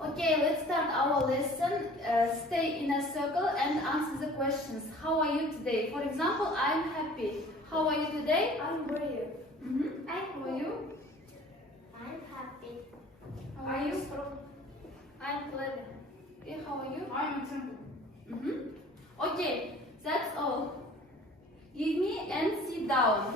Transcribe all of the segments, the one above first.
Okay, let's start our lesson. Stay in a circle and answer the questions. How are you today? For example, I'm happy. How are you today? I'm brave. How are you? I'm happy. How are you? I'm clever. Okay, how are you? I'm example. Okay, that's all. Give me and sit down.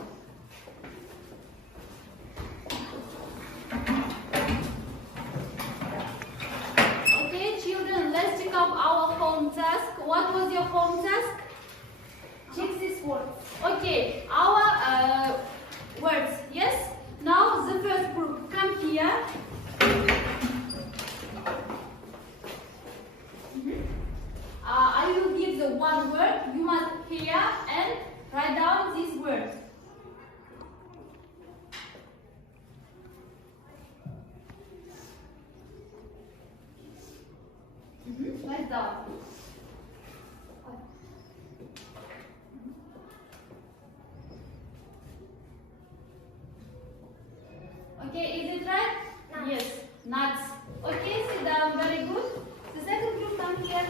Okay, children, let's check up our home task. What was your home task? Check this word. Okay, our words, yes? Now the first group, come here. I will give the one word, you must hear and write down this word. Write down. Okay, is it right? Nuts. Yes, nuts. Okay, sit down, very good. The second group, come here.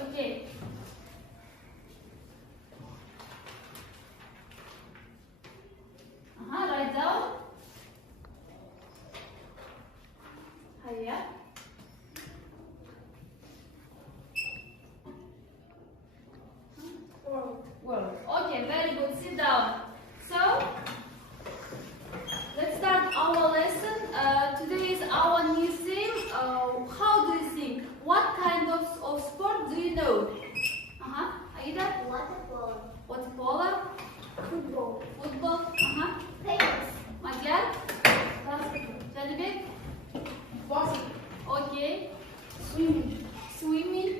Okay. Write down. Hiya. World. Okay, very good. Sit down. So, let's start our lesson. Today is our new theme. How do you think? What kind of sport do you know? Aida? Water polo. Water polo? Football. Football? Tennis. Madhyar? Basketball. Janibek? Basketball. Okay. Swimming. Swimming?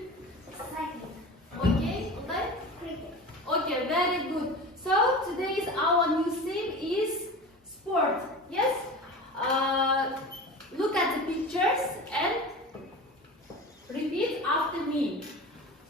Cycling. Okay. Uday? Cricket. Okay, very good. So today's our new theme is sport. Yes? Look at the pictures and repeat after me.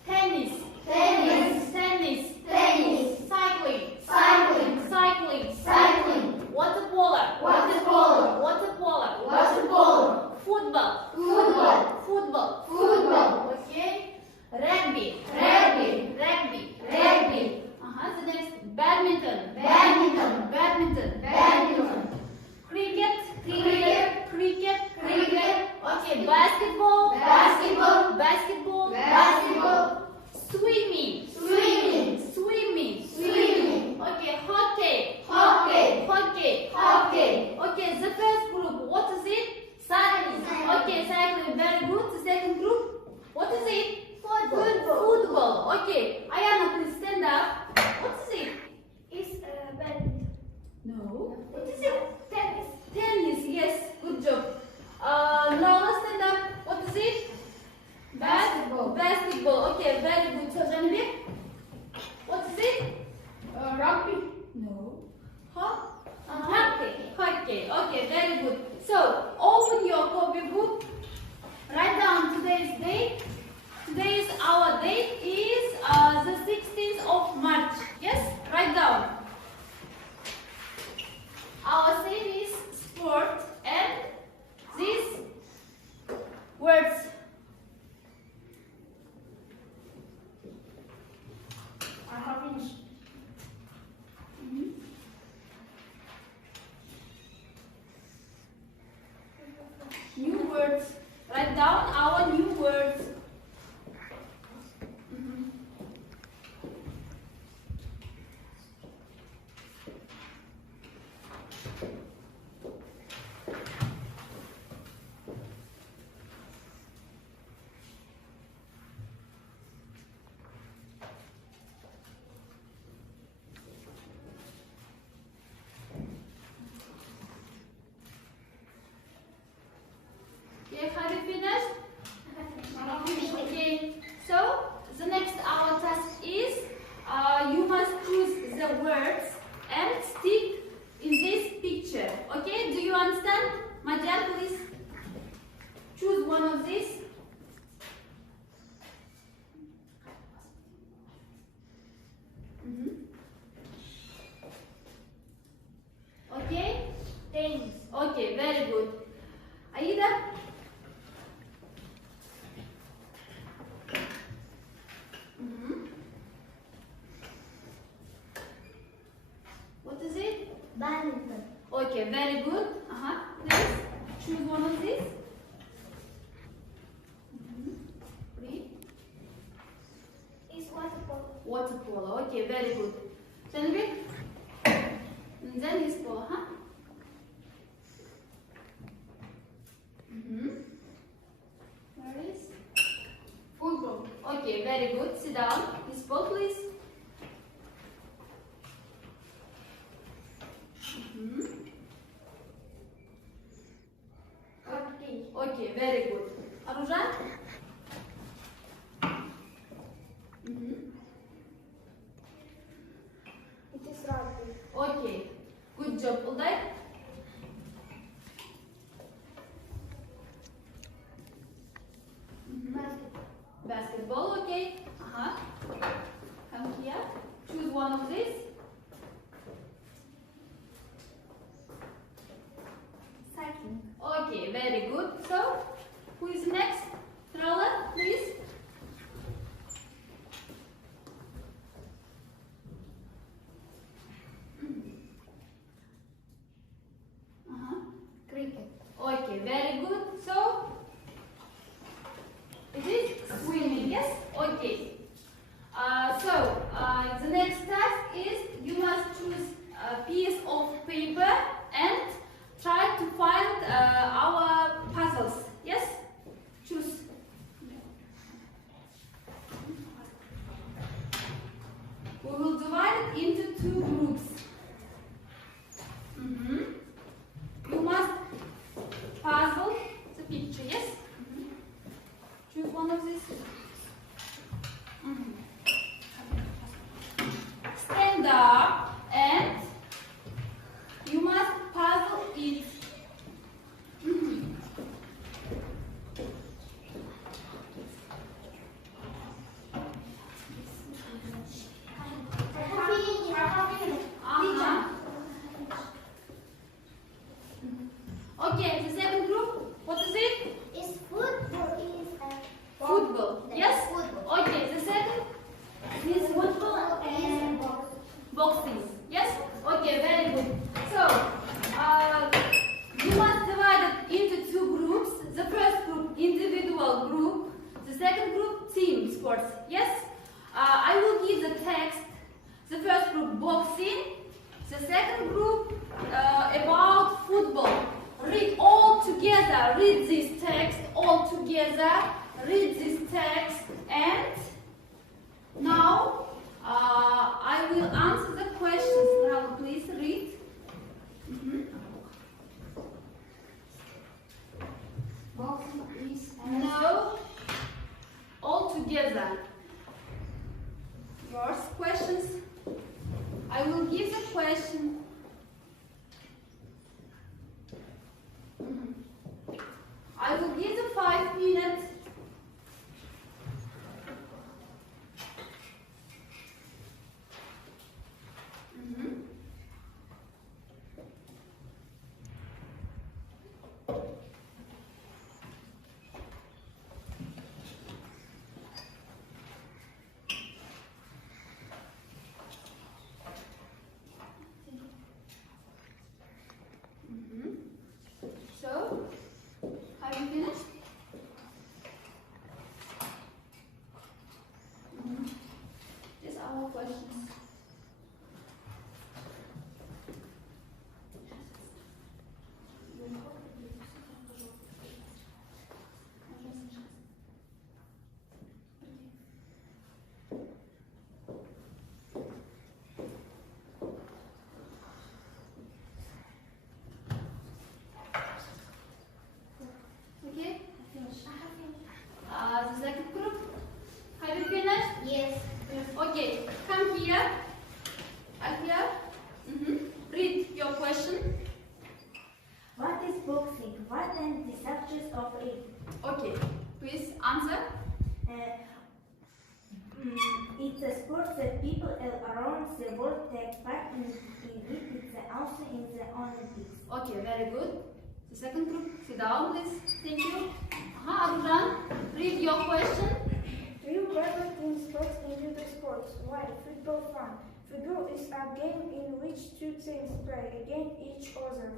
Tennis. Tennis. Tennis. Tennis. Cycling. Cycling. Cycling. Cycling. Water polo. Water polo. Water polo. Water polo. Football. Football. Football. Football. Okay. Rugby. Rugby. Rugby. Rugby. The next, badminton. Badminton. Badminton. Badminton. Cricket. Cricket. Cricket. Cricket. Okay, basketball. Basketball. Basketball. Basketball. Swimming. Swimming. Swimming. Swimming. Okay, hockey. Hockey. Hockey. Hockey. Okay, the first group, what is it? Cycling. Cycling. Okay, cycling, very good. The second group, what is it? Football. Football. Okay, Ayana, please stand up. What is it? Is badminton. No. What is it? Tennis. Tennis, yes, good job. Now let's stand up. What is it? Basketball. Basketball. Okay, very good. So, Janibek, what is it? Rugby. No. Hockey. Hockey. Okay, very good. So, open your copybook. Write down today's date. Today's our date is the 16th of March. Yes? Write down. Our theme is sport and these words. I have finished. New words. Write down our new words. Okay, have you finished? Okay, so the next our task is you must choose the words and stick in this picture. Tennis. Okay, very good. Aida? What is it? Badminton. Okay, very good. Please choose one of these. Read. It's water polo. Water polo. Okay, very good. Janvi? Then is polo, huh? Where is? Football. Okay, very good. Sit down. This ball, please. Hockey. Okay, very good. Aruzhan? It is rugby. Okay, good job. Ulday? Basketball. Basketball, okay. Come here. Choose one of these. Cycling. Okay, very good. So, who is next? Trala, please. Cricket. Okay, very good. So, it is swimming, yes? Okay. The next task is you must choose a piece of paper and try to find our puzzles, yes? Choose. We will divide it into 2 groups. You must puzzle the picture, yes? Choose one of these. Stand up and you must puzzle it. Okay, the second group, what is it? Is football Football. Yes? Football. Okay, the second is Football and boxing. Yes? Okay, very good. So, you must divide it into 2 groups. The first group, individual group. The second group, team sports. Yes? I will give the text. The first group, boxing. The second group, about football. Read all together. Read this text all together. Read this text and now I will answer the questions. Now please read. boxing is No, all together. First questions. I will give the question. I will give the 5 minutes. So, have you finished? These are all questions. Okay? The second group. Have you finished? Yes. Okay, come here. Here. Read your question. What is boxing? What are the subjects of it? Okay, please answer. It's a sport that people around the world take part in. It's also in the Olympics. Okay, very good. The second group, sit down, please. Thank you. Arjan, read your question. Do you prefer team sports and individual sports? Why? Football fun. Football is a game in which two teams play against each other.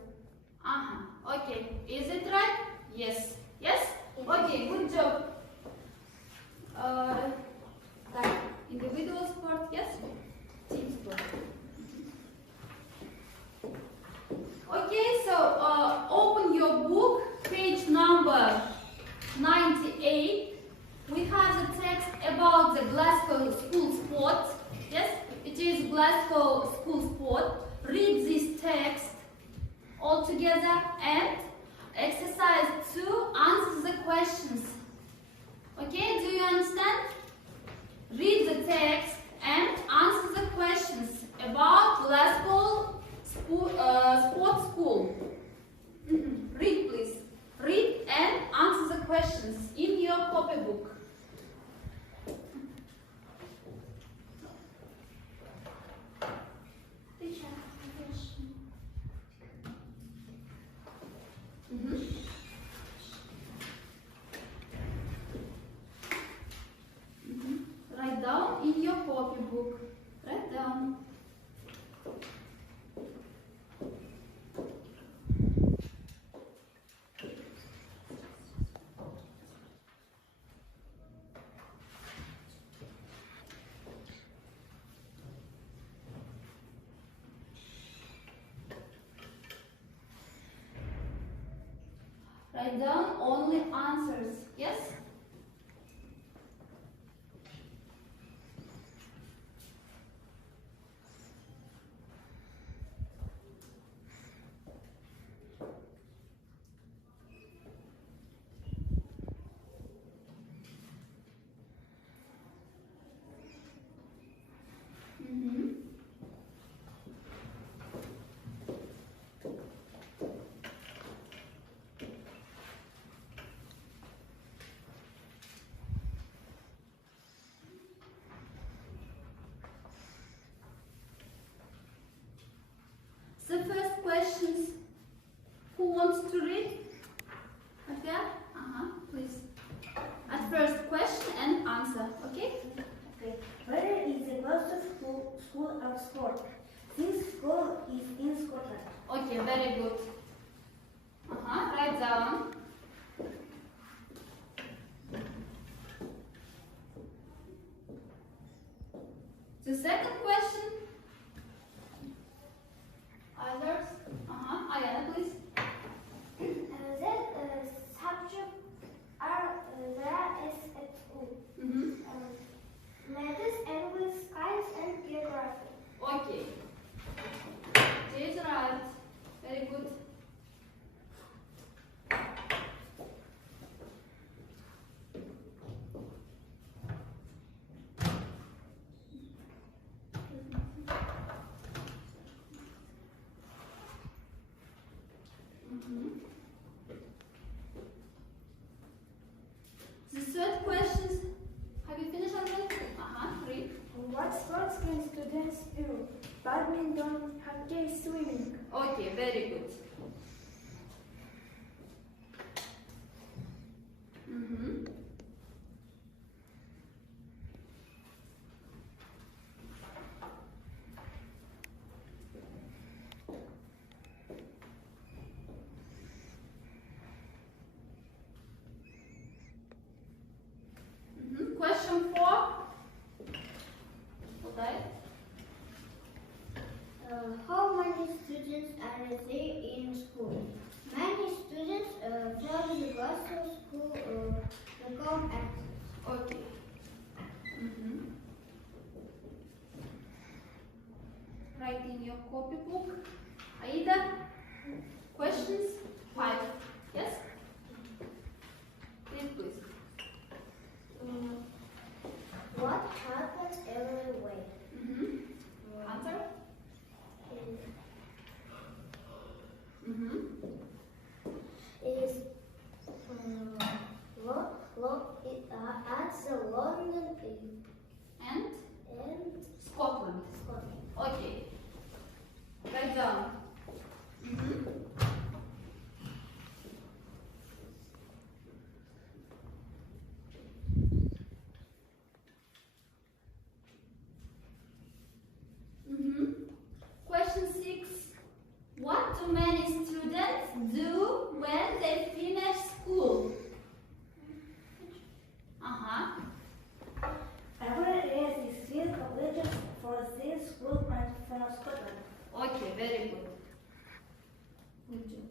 Okay. Is it right? Yes. Yes? Okay, good job. Individual sport, yes? Team sport. Okay, so open your book, page number 98. We have the text about the Glasgow school sport. Yes, it is Glasgow school sport. Read this text all together and exercise 2, answer the questions. Okay, do you understand? Read the text and answer the questions about Glasgow sports school. Read, please. Read and answer the questions in your copybook. Write down in your copybook. Write down. Write down only answers. Yes? The first questions, who wants to read? Okay? Please. At first, question and answer, okay? Okay. Where is the closest school of sport? This school is in Scotland. Okay, very good. Write down. The second question. Others? Ayana, please. That subject are there is at school. Maths, English, science, and geography. Okay. It is right. Very good. The third questions. Have you finished already? Read. What sports can students do? Badminton, hockey, swimming. Okay, very good. Question 4. Okay. How many students are there in school? Many students from the Glasgow school become active. Okay. Write in your copybook. Aida, questions 5. Yes? Please, please. What happens every week? Answer? Is at the London And and Scotland. Scotland. Okay. Write down. What do many students do when they finish school? Every year is still completed for this school and from Scotland. Okay, very good. Good job.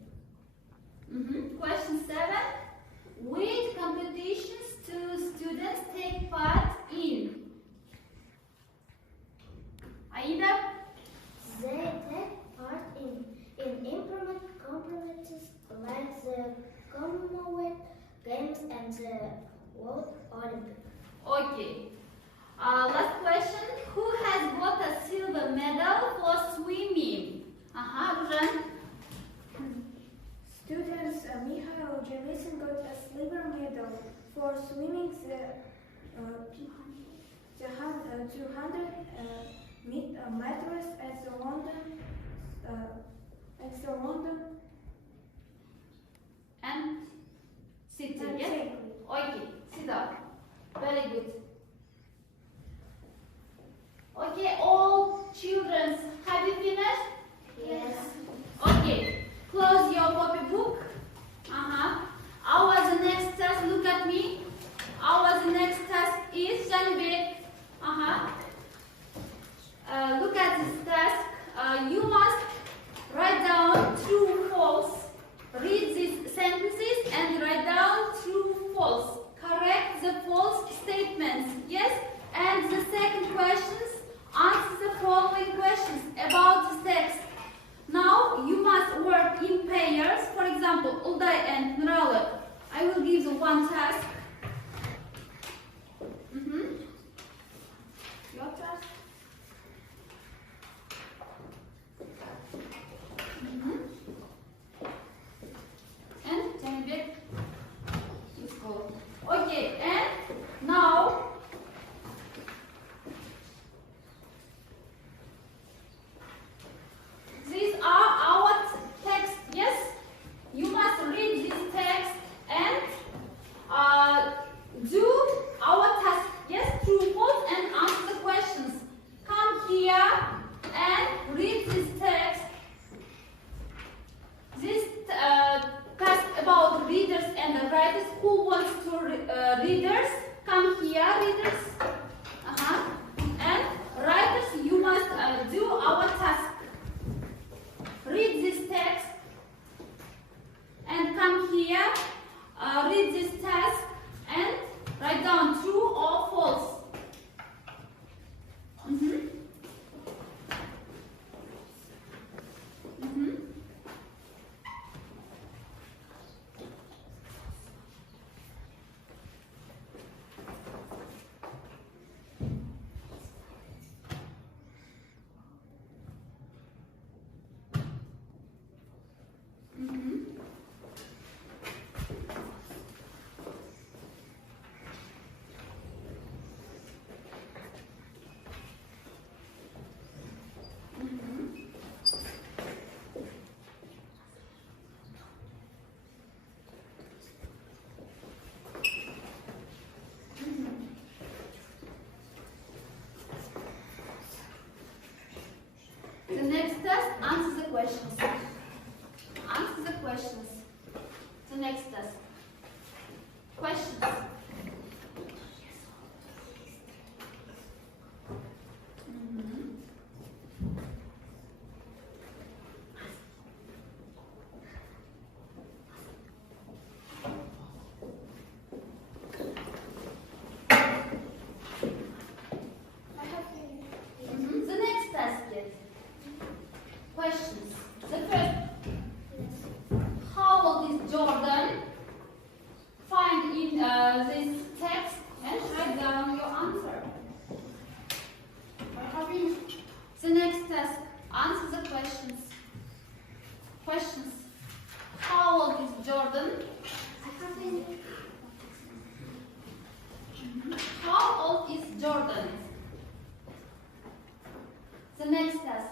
Question 7. Which competitions do students take part in? Aida? They take part in improvement competitions like the Commonwealth Games and the World Olympics. Okay. Last question. Who has got a silver medal for swimming? Rujan. Students Mikhail Jelisin got a silver medal for swimming the 200 meters at the London And City, and yes? Sydney. Okay, sit down. Very good. Okay, all children, have you finished? Yes. Okay, close your copybook. Our the next task, look at me. Our the next task is Janibek. Look at this task. You must write down true, false. Read these sentences and write down true, false. Correct the false statements. Yes? And the second questions, answer the following questions about the text. Now you must work in pairs. For example, Ulday and Nurale. I will give you one task. Your task. And Janibek, let's go. Okay, and now these are our text. Yes, you must read this text and do our task. Yes, true, false, and answer the questions. Come here and read this text. This task about readers and writers. Who wants to readers? Come here, readers. And writers, you must do our task. Read this text and come here. Read this task and write down true or false. The next test, answer the questions. Answer the questions. The next test. Questions. The next test, please. Questions. The first. How old is Jordan? Find in this text and write down your answer. The next task. Answer the questions. Questions. How old is Jordan? How old is Jordan? The next task.